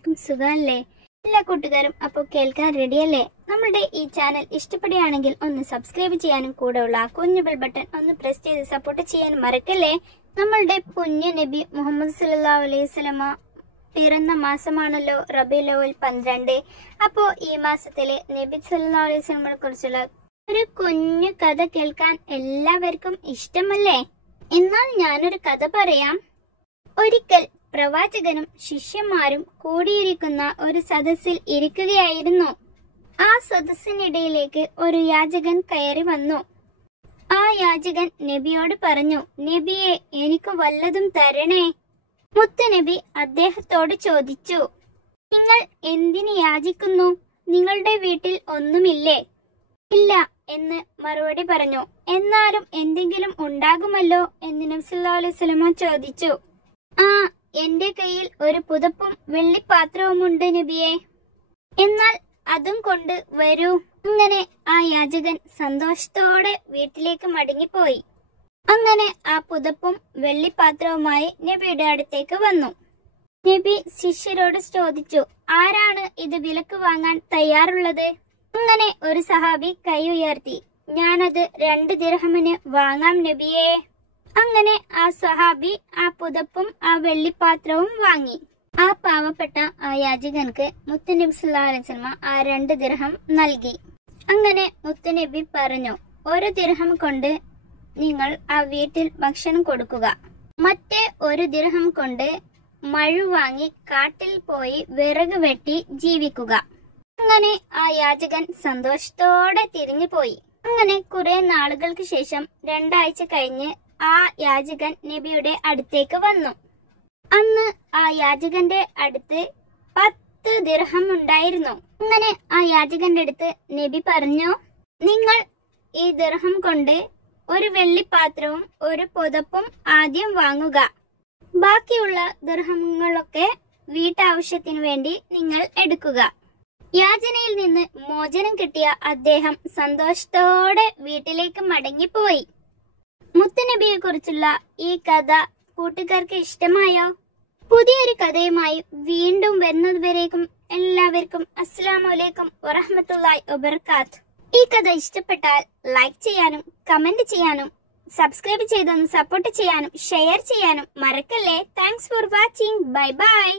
എല്ലാവർക്കും സുഖമല്ലേ? എല്ലാ കൂട്ടുകാരും അപ്പോൾ കേൾക്കാൻ റെഡിയല്ലേ? നമ്മുടെ ഈ ചാനൽ ഇഷ്ടപ്പെടുകയാണെങ്കിൽ ഒന്ന് സബ്സ്ക്രൈബ് ചെയ്യാനും കൂടെയുള്ള ആ കുഞ്ഞു ബെൽ ബട്ടൺ ഒന്ന് പ്രസ് ചെയ്ത് സപ്പോർട്ട് ചെയ്യാനും മറക്കല്ലേ. നമ്മളുടെ പുണ്യ നബി മുഹമ്മദ് സല്ലല്ലാഹു അലൈഹി വസല്ലമ പിറന്ന മാസമാണല്ലോ റബീഉൽ അവ്വൽ 12. അപ്പോൾ ഈ മാസത്തിലെ നബി സല്ലല്ലാഹു അലൈഹി വസല്ലമയെ കുറിച്ചുള്ള ഒരു കുഞ്ഞു കഥ കേൾക്കാൻ എല്ലാവർക്കും ഇഷ്ടമല്ലേ? എന്നാൽ ഞാനൊരു കഥ പറയാം. ഒരിക്കൽ പ്രവാചകനും ശിഷ്യന്മാരും കൂടിയിരിക്കുന്ന ഒരു സദസ്സിൽ ഇരിക്കുകയായിരുന്നു. ആ സദസ്സിനിടയിലേക്ക് ഒരു യാചകൻ കയറി വന്നു. ആ യാചകൻ നബിയോട് പറഞ്ഞു, നബിയെ, എനിക്ക് വല്ലതും തരണേ. മുത്തുനബി അദ്ദേഹത്തോട് ചോദിച്ചു, നിങ്ങൾ എന്തിന് യാചിക്കുന്നു? നിങ്ങളുടെ വീട്ടിൽ ഒന്നുമില്ലേ? ഇല്ല എന്ന് മറുപടി പറഞ്ഞു. എന്നാലും എന്തെങ്കിലും ഉണ്ടാകുമല്ലോ എന്ന് നബി സല്ലല്ലാഹു അലൈഹി വസല്ലമ ചോദിച്ചു. ആ, എന്റെ കയ്യിൽ ഒരു പുതപ്പും വെള്ളിപ്പാത്രവുമുണ്ട് നബിയെ. എന്നാൽ അതും കൊണ്ട് വരൂ. അങ്ങനെ ആ യാചകൻ സന്തോഷത്തോടെ വീട്ടിലേക്ക് മടങ്ങിപ്പോയി. അങ്ങനെ ആ പുതപ്പും വെള്ളിപ്പാത്രവുമായി നബിയുടെ അടുത്തേക്ക് വന്നു. നബി ശിഷ്യരോട് ചോദിച്ചു, ആരാണ് ഇത് വിലക്ക് വാങ്ങാൻ തയ്യാറുള്ളത്? അങ്ങനെ ഒരു സഹാബി കൈ ഉയർത്തി, ഞാനത് 2 ദിർഹമിന് വാങ്ങാം നബിയെ. അങ്ങനെ ആ സഹാബി ആ പുതപ്പും ആ വെള്ളിപ്പാത്രവും വാങ്ങി. ആ പാവപ്പെട്ട ആ യാചകൻക്ക് മുത്തുനബി സല്ലല്ലാഹു അലൈഹി വസല്ലമ ആ 2 ദിർഹം നൽകി. അങ്ങനെ മുത്തുനബി പറഞ്ഞു, 1 ദിർഹം കൊണ്ട് നിങ്ങൾ ആ വീട്ടിൽ ഭക്ഷണം കൊടുക്കുക. മറ്റേ 1 ദിർഹം കൊണ്ട് മഴു വാങ്ങി കാട്ടിൽ പോയി വിറക് വെട്ടി ജീവിക്കുക. അങ്ങനെ ആ യാചകൻ സന്തോഷത്തോടെ തിരിഞ്ഞു പോയി. അങ്ങനെ കുറെ നാളുകൾക്ക് ശേഷം 2 ആഴ്ച കഴിഞ്ഞ് ആ യാചകൻ നബിയുടെ അടുത്തേക്ക് വന്നു. അന്ന് ആ യാചകന്റെ അടുത്ത് 10 ദിർഹം ഉണ്ടായിരുന്നു. അങ്ങനെ ആ യാചകന്റെ അടുത്ത് നബി പറഞ്ഞു, നിങ്ങൾ ഈ ദിർഹം കൊണ്ട് ഒരു വെള്ളിപ്പാത്രവും ഒരു പുതപ്പും ആദ്യം വാങ്ങുക. ബാക്കിയുള്ള ദിർഹങ്ങളൊക്കെ വീട്ടാവശ്യത്തിനു വേണ്ടി നിങ്ങൾ എടുക്കുക. യാചനയിൽ നിന്ന് മോചനം കിട്ടിയ അദ്ദേഹം സന്തോഷത്തോടെ വീട്ടിലേക്ക് മടങ്ങിപ്പോയി. മുത്തുനബിയെ കുറിച്ചുള്ള ഈ കഥ കൂട്ടുകാർക്ക് ഇഷ്ടമായോ? പുതിയൊരു കഥയുമായി വീണ്ടും വരുന്നതുവരേക്കും എല്ലാവർക്കും അസ്സലാമു അലൈക്കും വറഹ്മത്തുള്ളാഹി വബറകാത്ത്. ഈ കഥ ഇഷ്ടപ്പെട്ടാൽ ലൈക്ക് ചെയ്യാനും കമന്റ് ചെയ്യാനും സബ്സ്ക്രൈബ് ചെയ്തൊന്ന് സപ്പോർട്ട് ചെയ്യാനും ഷെയർ ചെയ്യാനും മറക്കല്ലേ. Thanks for watching. Bye bye.